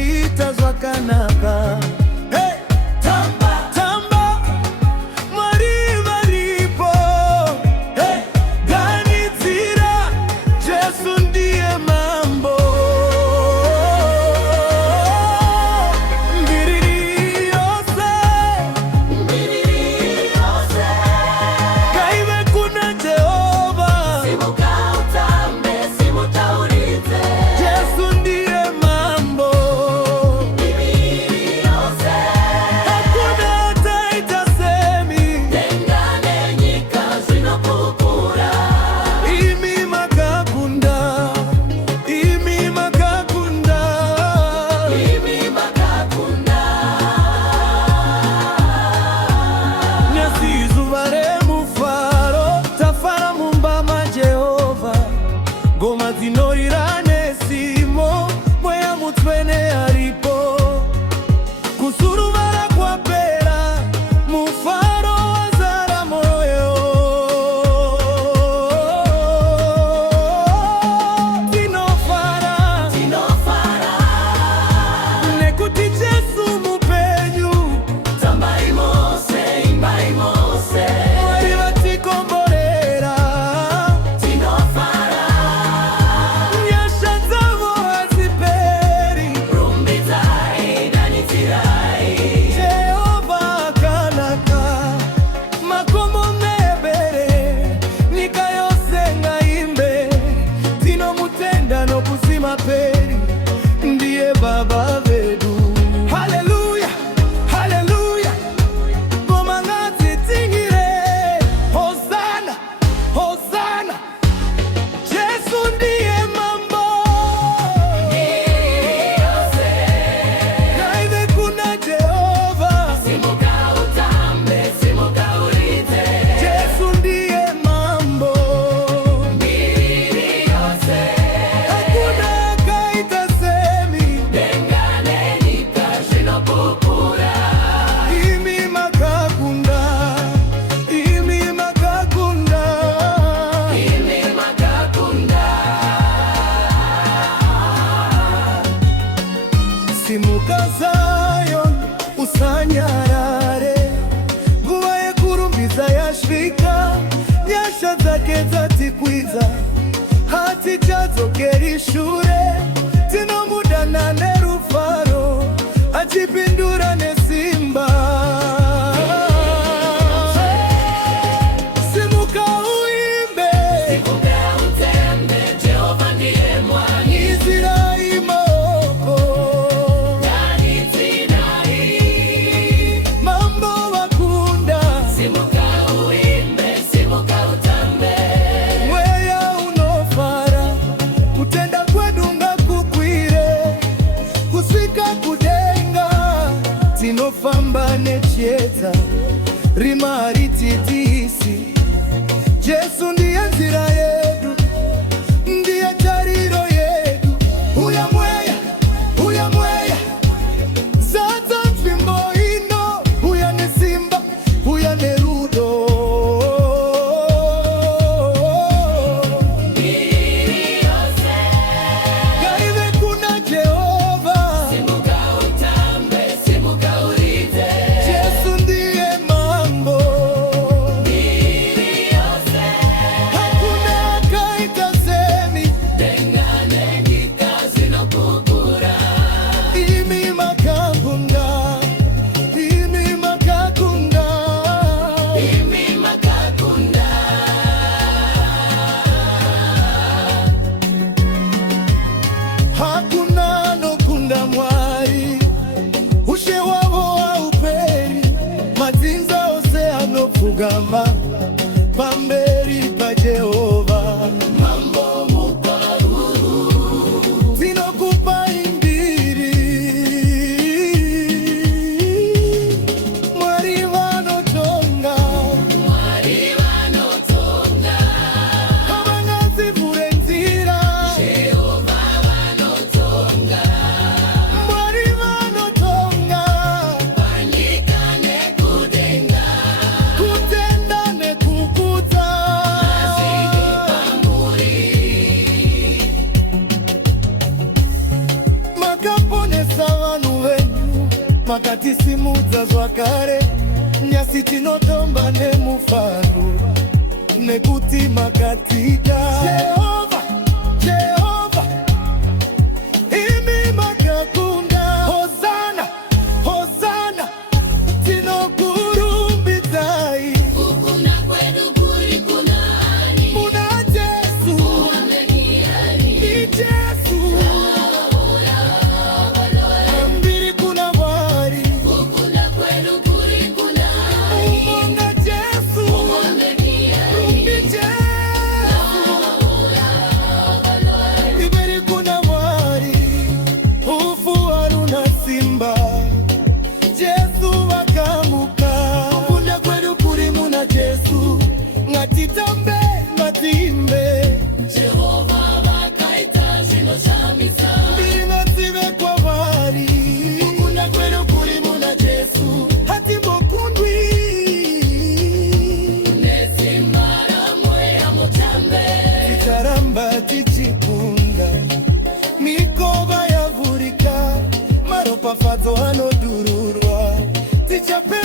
itazwa kanaka. Hey! Tamba, tamba, Mariva ripo. Hey! Ganitira, Yesu ndiye mambo. Mbiriri yose, kaive kuna Jehova. Simuka utambe, simuka ulize. Yesu ndiye mambo. Mbiriri yose, Hakuna hata itasemi. tengane nyika zinokukura. Imi makakunda, imi makakunda. Imi makakunda. Nyasizuvare mufaro, tafara mumbama Jehova. Ngoma zinorirane simo, mweya mutwene aripo. Kusuruvara kwa pera, mufaro wazara moyo. Tinofara, Tinofara, nekuti Yesu mupenyu. tamba imose, imba imose. Mwari vatikomborera, Tinofara, nyasha dzavo haziperi. rumbiza idanitirai. Jehova kanaka, makomo mebere, nyika yose ngaimbe. Tinomutenda nokusima peri, ndiye baba vedu. Haleluya, haleluya, ngoma ngadzitingire. Hosana, hosana, Yesu ndiye mambo. Yose, Kaive kuna Jehova. simuka utambe, simuka ulize. Yesu ndiye mambo. Mbiriri yose, Hakuna kaitasemi. tengane nyika zinokukura. Imi makakunda, imi makakunda. Imi makakunda. Simuka Zion, usanyarare. Nguva yekurumbiza yasvika, nyasha dzake dzatikwiza. Hatichadzokeri shure, tinomudana nerufaro, achipindura nesimba. Simuka uimbe, Simuka utembe, Jehova ndiye mwani. izira imaoko. Ganitsinai. Mambo wakunda, Simuka uimbe, simuka utambe. mweya unofara, kutenda kwedu ngakukwire, kusvika kudenga. Tinofamba nechiedza, rima harititisi. Jesu ndiye nzira yedu, ndiye tariro yedu. Uya mweya, uya mweya, zadza nzvimbo ino. Uya nesimba, uya nerudo. Mbiriri yose, Kaive kuna Jehova. simuka utambe, simuka ulize. Yesu ndiye mambo. Mbiriri yose, Hakuna kaitasemi. tengane nyika zinokukura. Imi makakunda, imi makakunda. Imi makakunda. Hakuna nokunda mwari, ushe wavo hauperi. Madzinza ose anopfugama pamberi pa Jehova. Mambo muparuru. Tinokupa imbiri, Mwari vanotonga. Mwari vanotonga. Havangadzivhure nzira. Jehova vanotonga. Mwari vanotonga. Panyika nekudenga. Kutenda nekukudza. Maziko makati simudza zwakare nyasi tinotomba nemufaru nekuti makatida Jehova, Jehova imi makakunda Hosana, Hosana tinokurumbidzai Kukuna kwedu kuri kunani muna Jesu Uameniani ni Jesu ambiri kuna vari Kukuna kwedu kuri kunani umona Jesu Uameniani ni Jesu iberi kuna vari ufu haruna simba Jesu wakamuka kukunda kwedu kuri muna Jesu ngatitambe ngatimbe Jehova vakaita zvino shamisa mbiri ngative kwa vari kukunda kwedu kuri muna Jesu hatimbokundwi Nesimba ramweya mutambe titaramba tichikunda mikova yavhurika maropafadzo anodururwa tichape